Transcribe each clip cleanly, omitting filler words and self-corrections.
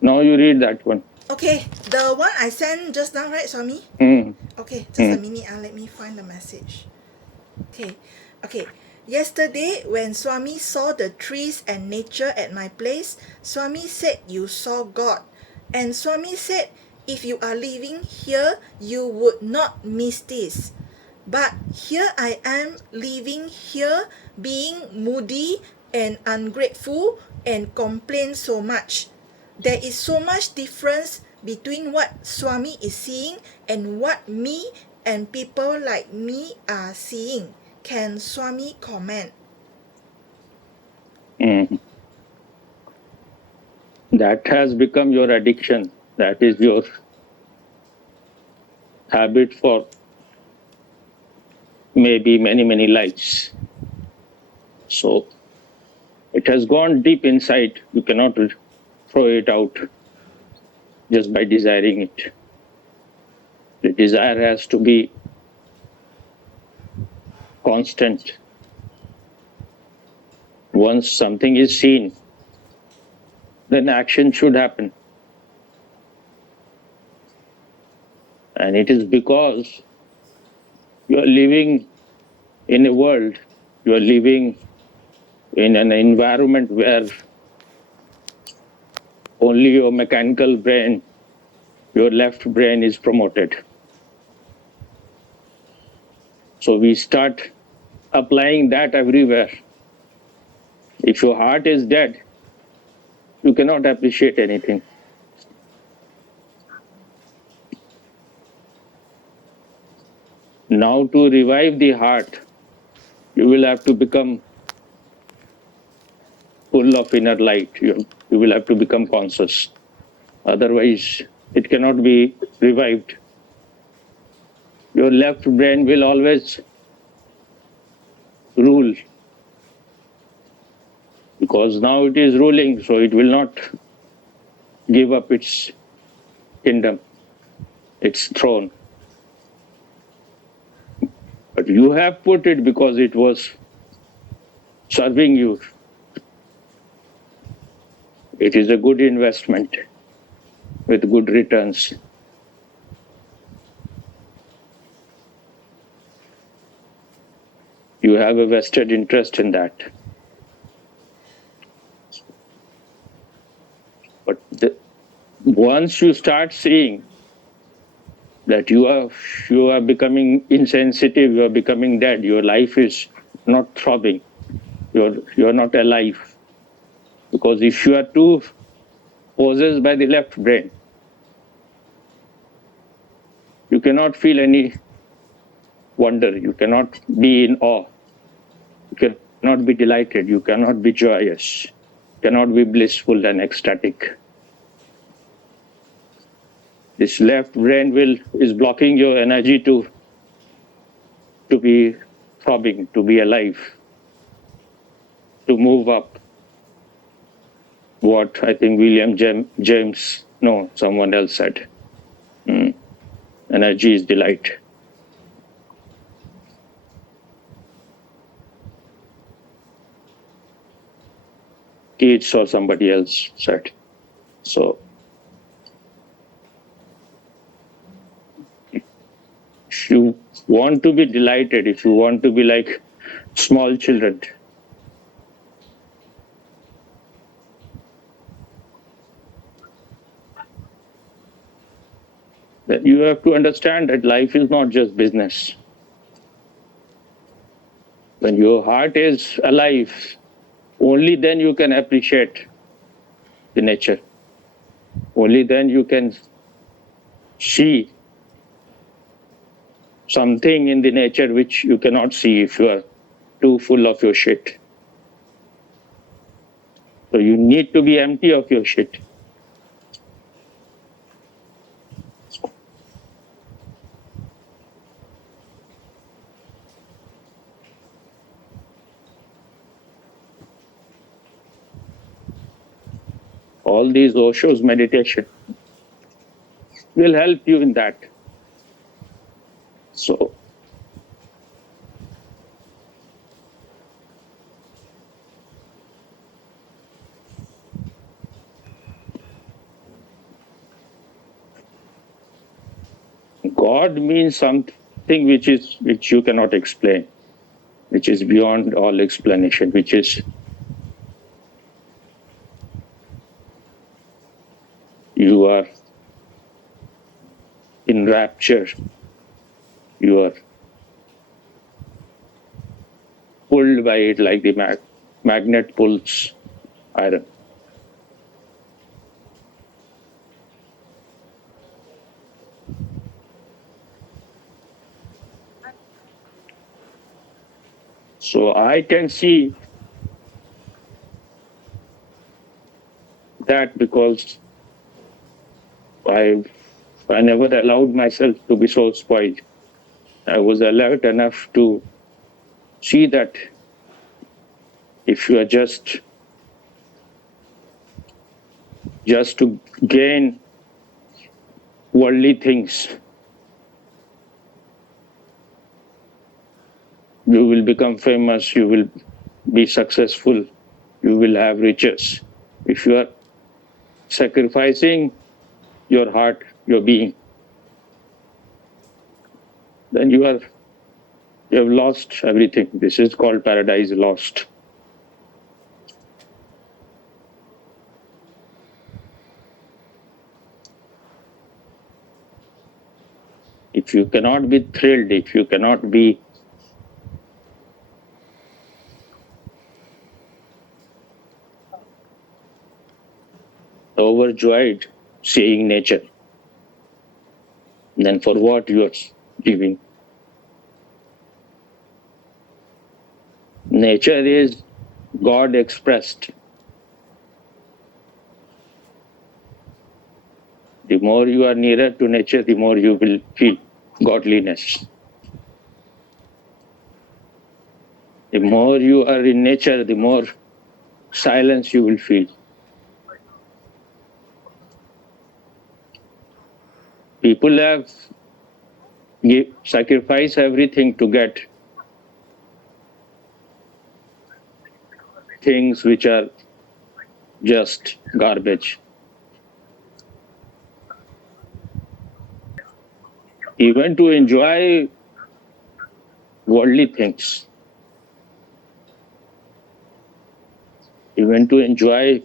Now you read that one. Okay, the one I sent just now, right, Swami? Mm. Okay, just a Mm. minute. Let me find the message. Okay, okay. Yesterday, when Swami saw the trees and nature at my place, Swami said you saw God. And Swami said, if you are living here, you would not miss this. But here I am living here, being moody and ungrateful and complain so much. There is so much difference between what Swami is seeing and what me and people like me are seeing. Can Swami comment? Mm. That has become your addiction. That is your habit for maybe many, many lives. So it has gone deep inside. You cannot throw it out just by desiring it. The desire has to be constant. Once something is seen, then action should happen. And it is because you are living in a world, you are living in an environment where only your mechanical brain, your left brain is promoted. So we start applying that everywhere. If your heart is dead, you cannot appreciate anything. Now, to revive the heart, you will have to become full of inner light. You will have to become conscious. Otherwise, it cannot be revived. Your left brain will always rule because now it is ruling, so it will not give up its kingdom, its throne. But you have put it because it was serving you. It is a good investment with good returns. You have a vested interest in that. But once you start seeing that you are becoming insensitive, you are becoming dead, your life is not throbbing, you're not alive. Because if you are too possessed by the left brain, you cannot feel any wonder, you cannot be in awe, you cannot be delighted, you cannot be joyous, cannot be blissful and ecstatic. This left brain is blocking your energy to be throbbing, to be alive, to move up. What I think James, no, someone else said. Energy is delight. Keats or somebody else said. So if you want to be delighted, if you want to be like small children, then you have to understand that life is not just business. When your heart is alive, only then you can appreciate the nature. Only then you can see something in the nature which you cannot see if you are too full of your shit. So you need to be empty of your shit. All these Osho's meditation will help you in that. So God means something which you cannot explain, which is beyond all explanation, which is you are in rapture, you are pulled by it like the magnet pulls iron. So I can see that because I never allowed myself to be so spoiled. I was alert enough to see that if you are just to gain worldly things, you will become famous, you will be successful, you will have riches. If you are sacrificing your heart, your being, then you have lost everything. This is called paradise lost. If you cannot be thrilled, if you cannot be overjoyed seeing nature, then for what you are giving? Nature is God expressed. The more you are nearer to nature, the more you will feel godliness. The more you are in nature, the more silence you will feel. People have sacrificed everything to get things which are just garbage. Even to enjoy worldly things, even to enjoy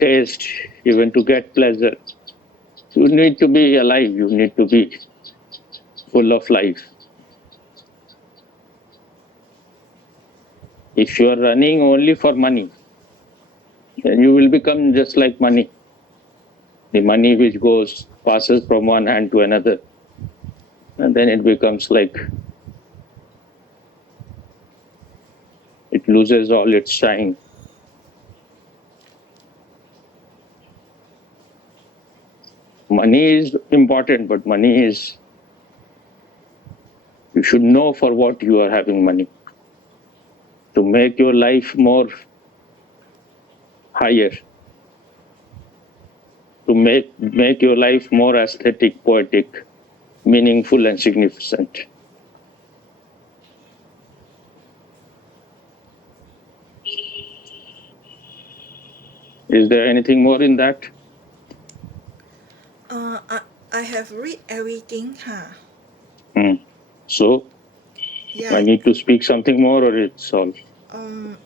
taste, even to get pleasure, you need to be alive, you need to be full of life. If you are running only for money, then you will become just like money. The money which passes from one hand to another, and then it becomes like it loses all its shine. Money is important, but you should know for what you are having money. To make your life more higher, to make your life more aesthetic, poetic, meaningful and significant. Is there anything more in that? I have read everything, So, Yeah. I need to speak something more, or it's all?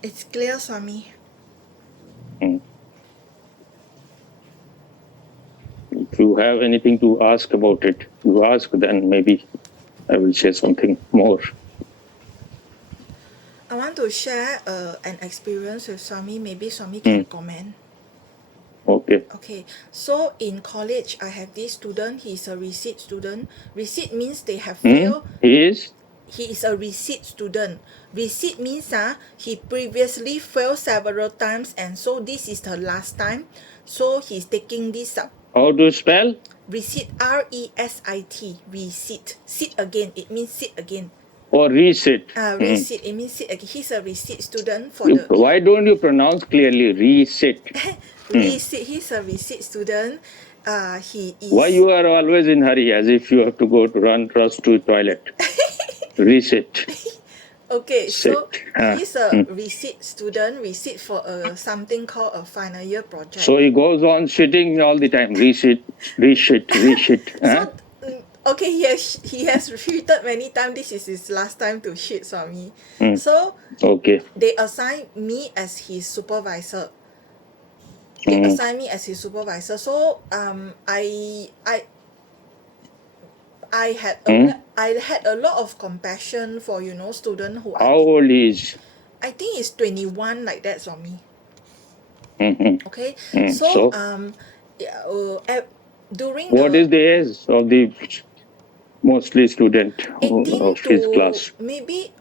It's clear, Swami. If you have anything to ask about it, you ask, then maybe I will say something more. I want to share an experience with Swami. Maybe Swami can comment. Okay. Okay, so in college, I have this student. He's a receipt student. Receipt means they have failed. He is? He is a receipt student. Receipt means he previously failed several times, and so this is the last time. So he's taking this up. How do you spell? Receipt, R-E-S-I-T, receipt. Sit again, it means sit again. Or resit? Receipt, it means sit again. He's a receipt student for the... Why don't you pronounce clearly resit? Receipt, he's a receipt student. He is... Why you are always in hurry, as if you have to go to rush to toilet? Resit. Okay, so Sit. he's a receipt student, receipt for something called a final year project. So he goes on sitting all the time. Resit, reshit. So okay, he has repeated many times. This is his last time to shit Swami. So Okay. they assign me as his supervisor. They assign me as his supervisor. So I had I had a lot of compassion for student who How old he is? I think he's 21 like that Swami. Mhm. Okay, so So, yeah, during what the is the age of the mostly student 18 of his to class? maybe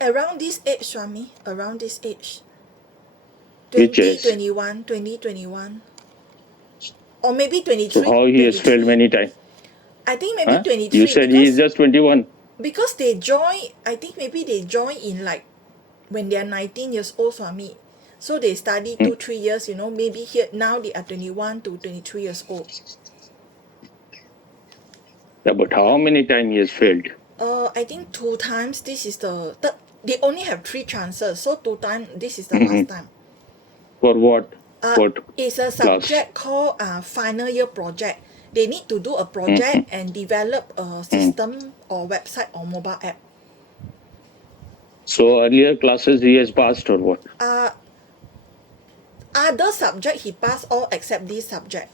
around this age Swami, around this age, Which 20 age? 21, 20 21, or maybe So 23 how he has failed 23. many times? I think maybe You 23 said he is just 21. because they join. I think maybe they join in like when they are 19 years old Swami, so they study 2-3 years, maybe here now they are 21 to 23 years old. Yeah, but how many times he has failed? I think 2 times. This is the third. They only have 3 chances, so 2 times. This is the last time. For what? What It's a class? subject called final year project. They need to do a project and develop a system or website or mobile app. So earlier classes he has passed or what? Other subject he passed all except this subject.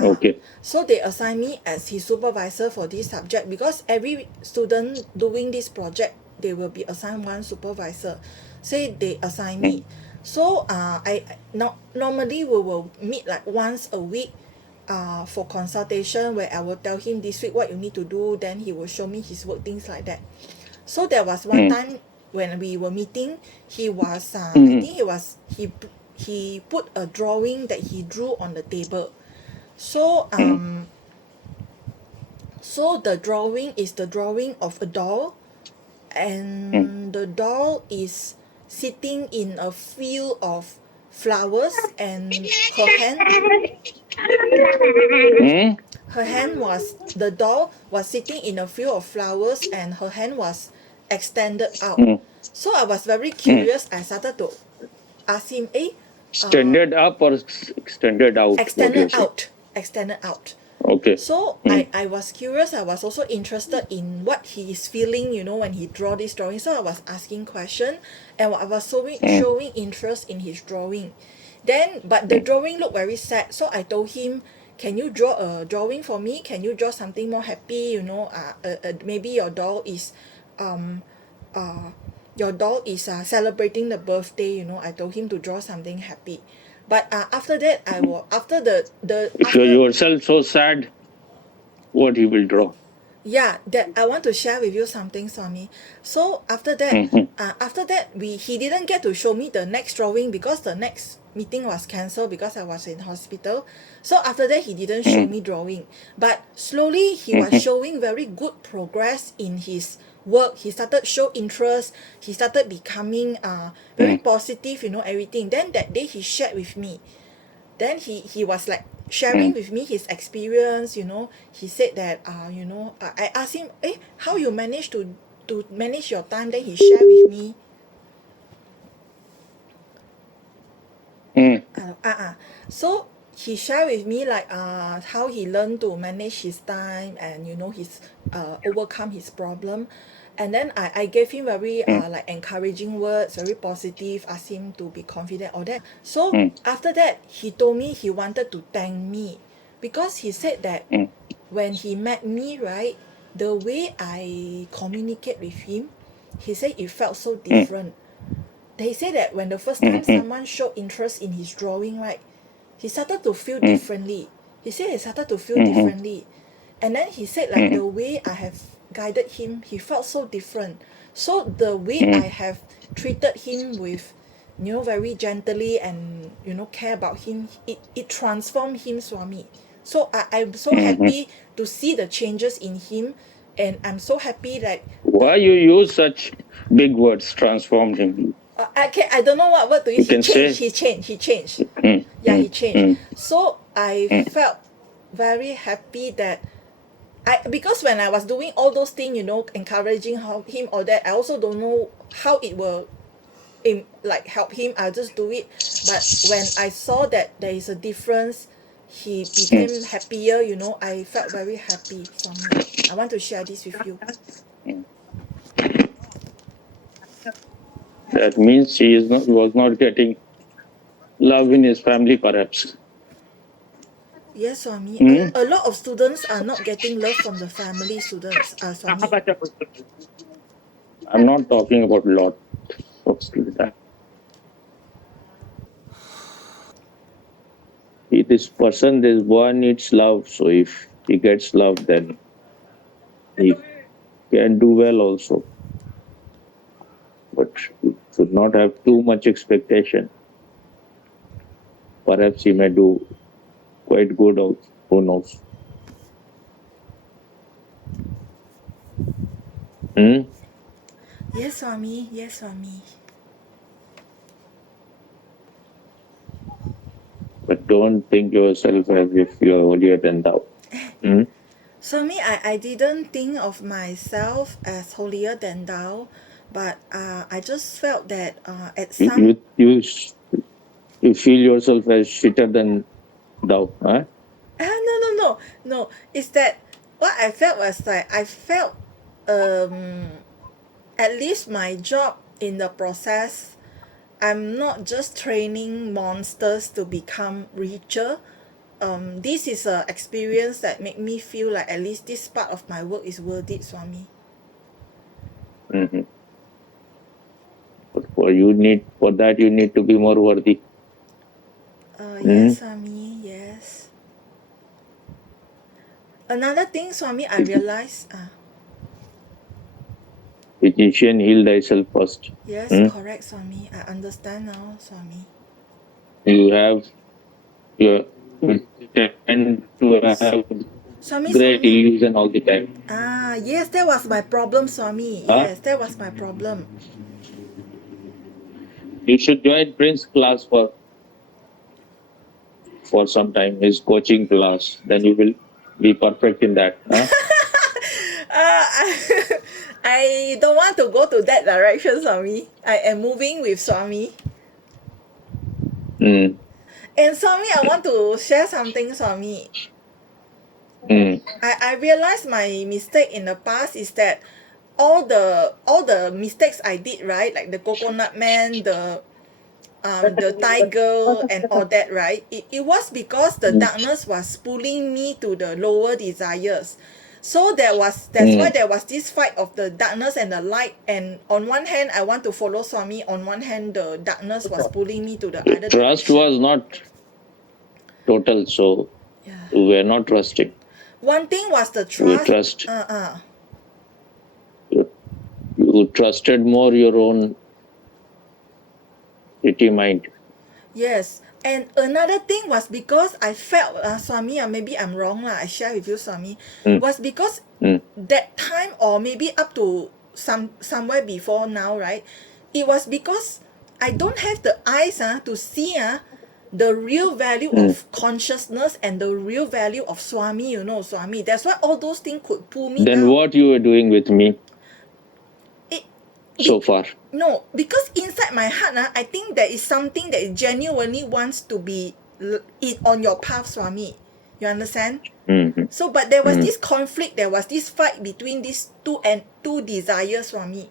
Okay. So they assign me as his supervisor for this subject because every student doing this project they will be assigned one supervisor. Say they assign me. So normally we will meet like once a week for consultation where I will tell him this week what you need to do, then he will show me his work, things like that. So there was one time when we were meeting, he was I think he put a drawing that he drew on the table. So so the drawing is the drawing of a doll, and the doll is sitting in a field of flowers, and her hand was the doll was sitting in a field of flowers and her hand was extended out. So I was very curious. I started to ask him, Extended up or extended out? What you extended say? out, extended out. Okay. So I was curious. I was also interested in what he is feeling, when he draw this drawing. So I was asking question, and I was showing interest in his drawing. But the drawing looked very sad. So I told him, "Can you draw a drawing for me? Can you draw something more happy? Maybe um, your doll is celebrating the birthday. I told him to draw something happy. But after that, I will after the If you're after yourself so sad, what he will draw? yeah, that I want to share with you something, Swami. So after that, he didn't get to show me the next drawing because the next meeting was cancelled because I was in hospital. So after that, he didn't show me drawing. But slowly, he was showing very good progress in his work. He started show interest. He started becoming very positive, everything. Then that day, he shared with me. Then he was like sharing with me his experience. He said that I asked him, how you manage to manage your time? Then he shared with me so he shared with me like how he learned to manage his time, and his overcome his problem. And then I gave him very like encouraging words, very positive, asked him to be confident, all that. So after that, he told me he wanted to thank me because he said that when he met me, right, the way I communicate with him, he said it felt so different. They say that when the first time someone showed interest in his drawing, right, he started to feel differently. He said he started to feel differently. And then he said like the way I have guided him, he felt so different. So the way I have treated him with, very gently and, care about him, it transformed him, Swami. So I'm so happy to see the changes in him, and I'm so happy that Why you use such big words? Transformed him. I don't know what word to use. You can say. He changed. Yeah, he changed. So I felt very happy that Because when I was doing all those things, encouraging him or that, I also don't know how it will like help him. I'll just do it. But when I saw that there is a difference, he became happier, I felt very happy, Swami. I want to share this with you. That means he was not getting love in his family, perhaps. Yes, Swami. Hmm? A lot of students are not getting love from the family, students, Swami. I'm not talking about lot of students. This person, this boy needs love. So if he gets love, then he can do well also. But you should not have too much expectation. Perhaps he may do quite good also. Who knows? Hmm? Yes, Swami. Yes, Swami. But don't think yourself as if you're holier than thou. Hmm? Swami, I didn't think of myself as holier than thou, but I just felt that at some You feel yourself as shitter than thou. Huh? no. It's that what I felt was like I felt at least my job in the process, I'm not just training monsters to become richer. This is a experience that made me feel like at least this part of my work is worth it, Swami. Mm-hmm. But for that you need to be more worthy. Yes, Swami, yes. Another thing, Swami, I realized. Physician, heal thyself first. Yes, correct, Swami. I understand now, Swami. You have you tend to have Swami, great Swami. illusion all the time. Yes, that was my problem, Swami. Huh? Yes, that was my problem. You should join Prince class for some time, his coaching class. Then you will be perfect in that. Huh? I don't want to go to that direction, Swami. I am moving with Swami. Mm. And Swami, I want to share something, Swami. I realized my mistake in the past is that all the mistakes I did, right, like the coconut man, the tiger and all that, right, it was because the darkness was pulling me to the lower desires. So that's why there was this fight of the darkness and the light, and on one hand I want to follow Swami, on one hand the darkness was pulling me to the other Trust direction. was not total, so Yeah. we were not trusting. One thing was the You trust. you trusted more your own pretty mind. Yes. And another thing was because I felt, Swami, maybe I'm wrong, I share with you, Swami, was because that time or maybe up to somewhere before now, right, it was because I don't have the eyes to see the real value of consciousness and the real value of Swami, Swami. That's why all those things could pull me Then down. what you were doing with me It, so far? No, because inside my heart, I think there is something that genuinely wants to be on your path, Swami. You understand? So, but there was this conflict, there was this fight between these two desires, Swami.